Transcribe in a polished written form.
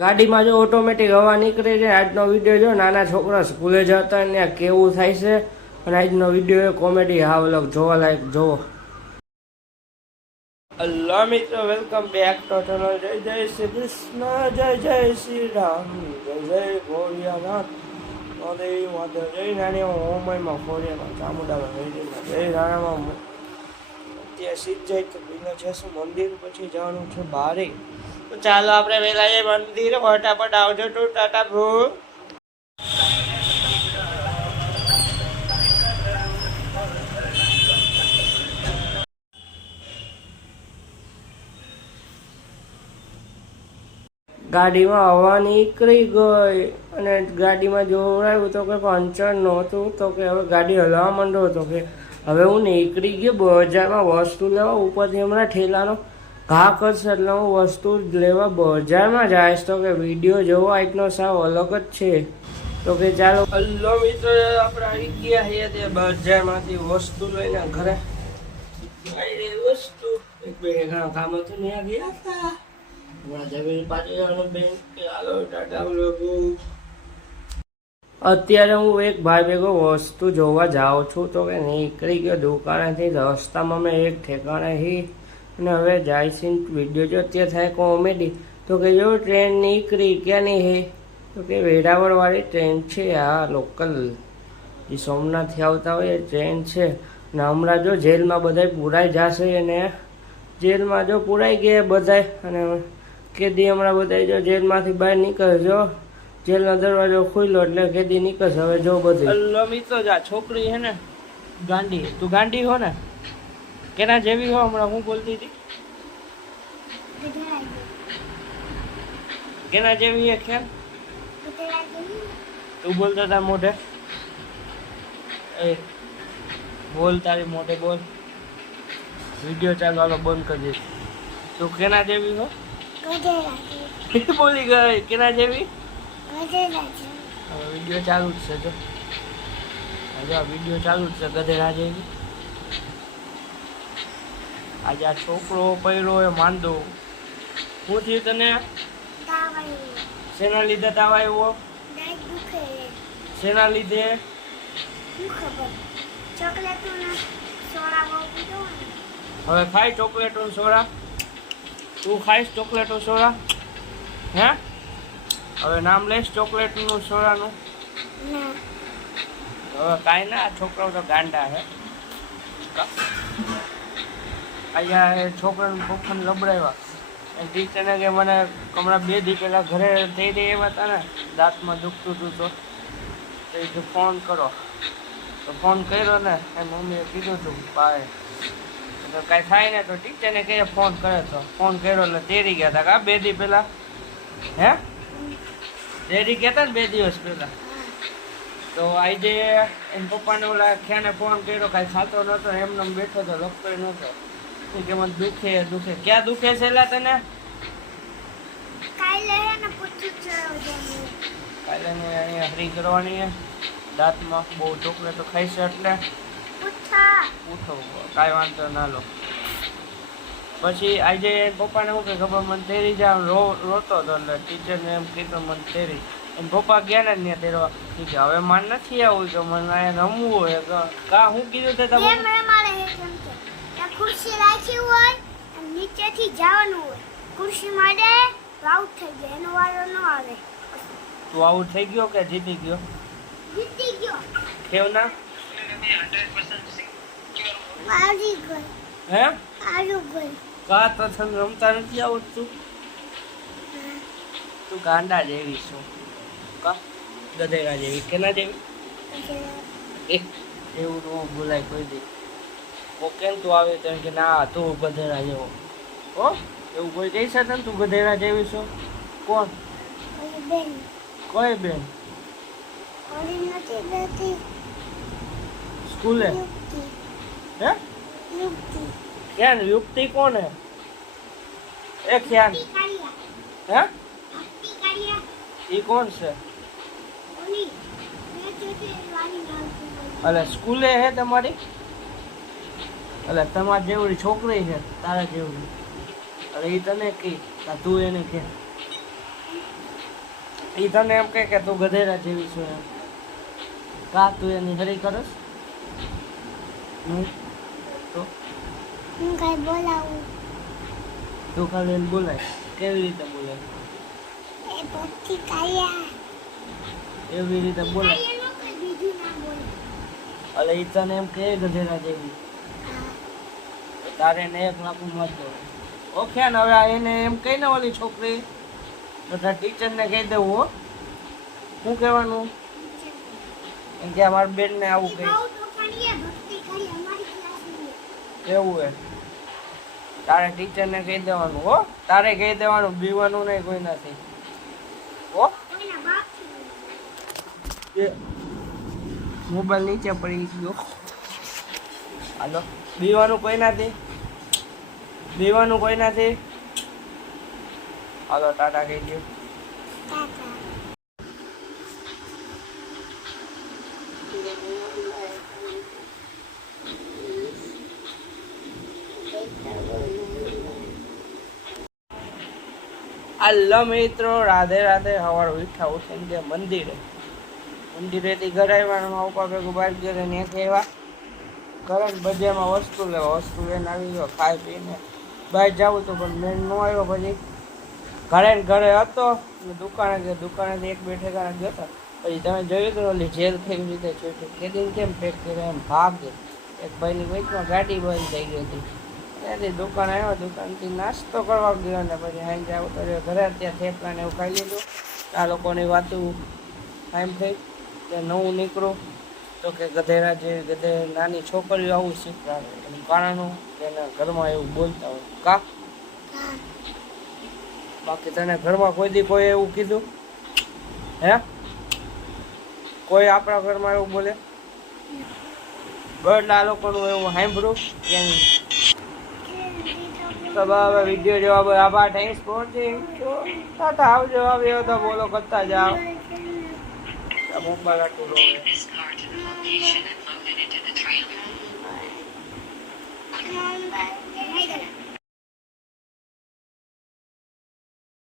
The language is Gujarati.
ગાડીમાં જો ઓટોમેટિક હવા નીકળે છે. આજનો વિડીયો જો નાના છોકરા સ્કૂલે જતા ને કેવું થાય છે. અને આજનો વિડીયો કોમેડી હાવ અલગ જોવા લાયક જોવો. હલો મિત્રો, વેલકમ બેક ટુ ચેનલ. જય જય શ્રી કૃષ્ણ, જય જય શ્રી રામ, જય જય ભોળિયાનાથ, દેવી માતા, જય નાની ઓમયમાં ભોળિયામાં ચામુંડામાં વેડીમાં જય રાણામાં. અત્યારે સીધ જાય તો બીના જશું મંદિર, પછી જવાનું છે બારે. તો ચાલો આપણે વહેલા જઈએ મંદિર. ફટાફટ આવજો તું ટાટા બ્રો. ગાડીમાં હવા નીકળી ગઈ અને ગાડીમાં જોવડાવ્યું તો કે પંચર નહોતું. તો કે હવે ગાડી હલાવવા માંડો હતો કે હવે હું નીકળી ગયો બજારમાં વસ્તુ લેવા. ઉપરથી હમણાં ઠેલાનો ઘા કરશે એટલે હું વસ્તુ લેવા બજારમાં જાય. તો કે વિડીયો જોવો આજનો સાવ અલગ જ છે. તો કે ચાલો હલો મિત્રો, આપણે આવી ગયા છીએ તે બજારમાંથી વસ્તુ લઈને ઘરે આવી વસ્તુ એક બે ઘણા કામ હતું ત્યાં ગયા હતા. અત્યારે હું એક ભાઈ ભેગો વસ્તુ જોવા જાઉં છું. તો કે નીકળી ગયો દુકાનેથી. રસ્તામાં મેં એક ઠેકાણેથી અને હવે જાય છે વિડીયો જો અત્યારે થાય કોમેડી. તો કે જો ટ્રેન નીકળી ક્યાં નહીં હે. તો કે વેરાવળ વાળી ટ્રેન છે આ લોકલ જે સોમનાથથી આવતા હોય એ ટ્રેન છે. ને હમણાં જો જેલમાં બધા પુરાઈ જશે અને જેલમાં જો પુરાઈ ગયા બધા અને કેદી હમણાં બધા જો જેલમાંથી બહાર નીકળજો. જેલનો દરવાજો ખુલ્લો એટલે કેદી નીકળશે. હવે જો બધું હલો મિત્રો, જા છોકરી છે ને ગાંડી. તું ગાંડી હો ને? કેના જેવી હો? હમણાં હું બોલતી હતી કેના જેવી હે? ખ્યાલ તું બોલતો તાર મોઢે એ બોલ, તારી મોઢે બોલ. વિડીયો ચાલુ હાલો બંધ કરી દઈશ. તું કેના જેવી હો? બોલી ગઈ કેના જેવી? વિડીયો ચાલુ જ છે જો. વિડીયો ચાલુ જ છે. ગધેડા જેવી. આજે આ છોકરો પડ્યો એ માંદો. શું થયું તને? શેના લીધે તાવ આવ્યો? શેના લીધે? હવે ખાય ચોકલેટ સોડા? તું ખાઈશ ચોકલેટ સોડા? હે? હવે નામ લઈશ ચોકલેટ નું સોડાનું? હવે કાંઈ ના. છોકરાઓ તો ગાંડા હે. અહીંયા છોકરાનું પપ્પાને લબડાવ્યા. ટીચરને કે મને હમણાં 2 દી પહેલાં ઘરે થઈ રહી એવા હતા ને, દાંતમાં દુખતું હતું તો એ ફોન કરો. તો ફોન કર્યો ને એ મમ્મીએ કીધું હતું ભાઈ તો કાંઈ થાય ને તો ટીચરને કહે ફોન કરે. તો ફોન કર્યો એટલે તેરી ગયા હતા કા 2 દી પહેલાં? હે તેરી ગયા હતા ને 2 દિવસ પહેલાં. તો આજે એમ પપ્પાને ઓલા ખ્યાને ફોન કર્યો, કાંઈ થતો નહોતો, એમને બેઠો હતો, લખતો નહોતો કે મને દુખે દુખે. ક્યાં દુખે છે એલા તને? કાલે અહીંયા ફ્રી કરવાની હે દાંતમાં. બહુ ચોકલેટો ખાઈ છે એટલે ઉઠો. કાંઈ વાંધો ના લો. પછી આજે પપ્પાને શું કે ખબર, મને તેરી જા રોતો હતો એટલે ટીચરને એમ કીધું મને તેરી. એમ પપ્પા ગયા ને ત્યાં તેરવા. કે હવે મારે નથી આવવું કે મને અહીંયા રમવું હોય. કા શું કીધું તે તમે? ખુરશી રાખી હોય અને નીચેથી જવાનું હોય. ખુરશી માટે આઉટ થઈ જાય, એનો વારો ન આવે. તું આઉટ થઈ ગયો કે જીતી ગયો? જીતી ગયો. કેવના? હારી ગઈ. હે? હારી ગઈ. કા તો તને રમતા નથી આવડતું? તું ગાંડા જેવી છું કા? ગધેડા જેવી. કેના જેવી? એવું તો બોલાય કોઈ દી. કેમ તું આવે તો કે ના તું ગધેડા જેવો હો? એવું કોઈ કહી શકે ને તું ગધેડા જેવી છો? કોણ? બેન. કોઈ બેન? સ્કૂલે? હે? ક્યાં યુક્તિ કોણ હે? એ ક્યાં? હે? એ કોણ છે? અલે સ્કૂલે હે તમારી? એટલે તમારી જેવડી છોકરી છે તારા જેવડી. અરે એ તને કી તું એને કે એ તને એમ કહે કે તું ગધેડા જેવી છું એમ કા તું એની હરી કરસ નહીં તો હું કઈ બોલાવું તું ખાલી એને બોલાય કેવી રીતે બોલાય એ પછી કાયા એવી રીતે બોલાય કાયા નો કઈ બીજું ના બોલે એટલે એ તને એમ કહે ગધેડા જેવી તો તારે ને એક લાખું મત દો ઓકે ને હવે એને એમ કહીને ઓલી છોકરી બધા ટીચરને કહી દેવું હો શું કહેવાનું એમ કે અમારી બેનને આવું કહી બહુ તોફાની ભક્તિ કરી અમારી ક્લાસની એવું હે તારે ટીચરને કહી દેવાનું હો તારે કહી દેવાનું બીવાનું નહીં કોઈ નથી હો કોઈના બાપ છે એ મોબાઈલ નીચે પડી ગયો હાલો બીવાનું કોઈ નથી બીવાનું કોઈ નથી હાલો ટાટા કહી દો કાકા હાલો મિત્રો રાધે રાધે સવાર ઉઠા ઉઠીને ગયા મંદિરેથી ઘરે આવ્યા મારા પપ્પા ભેગું બહાર ગયા ત્યાંથી આવ્યા ઘરે બજારમાં વસ્તુ લઈને આવી ગયો ખાઈ પીને બહાર જાવું તો પણ મેં ન આવ્યો પછી ઘરે ને ઘરે હતો ને દુકાનેથી એક બે ઠેકાણે ગયો હતો પછી તમે જોયું તો ઓલી જેલ કેવી રીતે છૂટી ખેડીને કેમ પેક કરે એમ ભાગે એક ભાઈની વચમાં ગાડી બંધ થઈ ગઈ હતી ત્યાંથી દુકાન આવ્યો દુકાનથી નાસ્તો કરવા ગયો ને પછી સાંજે આવતો રહ્યો ઘરે ત્યાં થેપલા ને એવું ખાઈ લીધું આ લોકોની વાતું એમ થઈ કે નવું નીકળું તો કે ગધેડા જેવી ગધે નાની છોકરીઓ આવું શીખવાડે એનું કારણ કે એના ઘરમાં એવું બોલતા હોય કા બાકી તને ઘરમાં કોઈ દી કોઈ એવું કીધું હે કોઈ આપણા ઘરમાં એવું બોલે એટલે આ લોકોનું એવું સાંભળ્યું કે તો હવે વિડીયો જોવા બરાબર આભાર થેન્ક્સ ફોર વોચિંગ ટાટા આવજો આવ્યો તો બોલો કરતા જાઓ મોબાઈલ આટલું રોવે